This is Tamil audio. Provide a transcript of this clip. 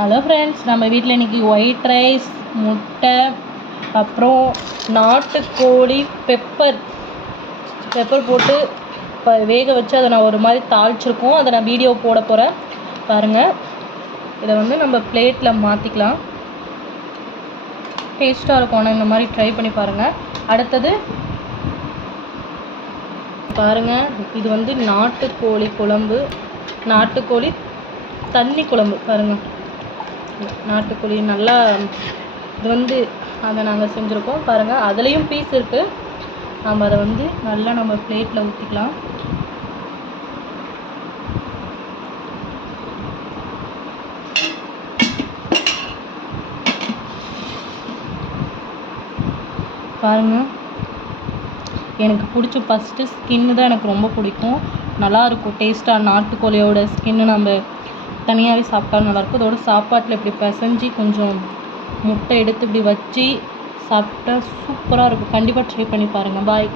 ஹலோ ஃப்ரெண்ட்ஸ், நம்ம வீட்டில் இன்றைக்கி ஒயிட் ரைஸ், முட்டை, அப்புறம் நாட்டுக்கோழி பெப்பர் போட்டு வேக வச்சு அதை நான் ஒரு மாதிரி தாளிச்சிருக்கோம். அதை நான் வீடியோ போட போகிறேன், பாருங்கள். இதை வந்து நம்ம பிளேட்டில் மாற்றிக்கலாம். டேஸ்ட்டாக இருக்கும். ஆனால் இந்த மாதிரி ட்ரை பண்ணி பாருங்கள். அடுத்தது பாருங்கள், இது வந்து நாட்டுக்கோழி குழம்பு, நாட்டுக்கோழி தண்ணி குழம்பு. பாருங்கள், நாட்டுக்கோழி நல்லா இது வந்து அதை நாங்கள் செஞ்சுருக்கோம். பாருங்கள், அதுலேயும் பீஸ் இருக்குது. நம்ம அதை வந்து நல்லா நம்ம பிளேட்டில் ஊற்றிக்கலாம். பாருங்கள், எனக்கு பிடிச்ச ஃபஸ்ட்டு ஸ்கின்னு தான் எனக்கு ரொம்ப பிடிக்கும். நல்லாயிருக்கும் டேஸ்ட்டாக. நாட்டுக்கோழியோட ஸ்கின்னு நம்ம தனியாகவே சாப்பிட்டா நல்லாயிருக்கும். இதோட சாப்பாட்டில் இப்படி பிசைஞ்சி கொஞ்சம் முட்டை எடுத்து இப்படி வச்சு சாப்பிட்டா சூப்பராக இருக்கும். கண்டிப்பாக ட்ரை பண்ணி பாருங்கள். பாய்.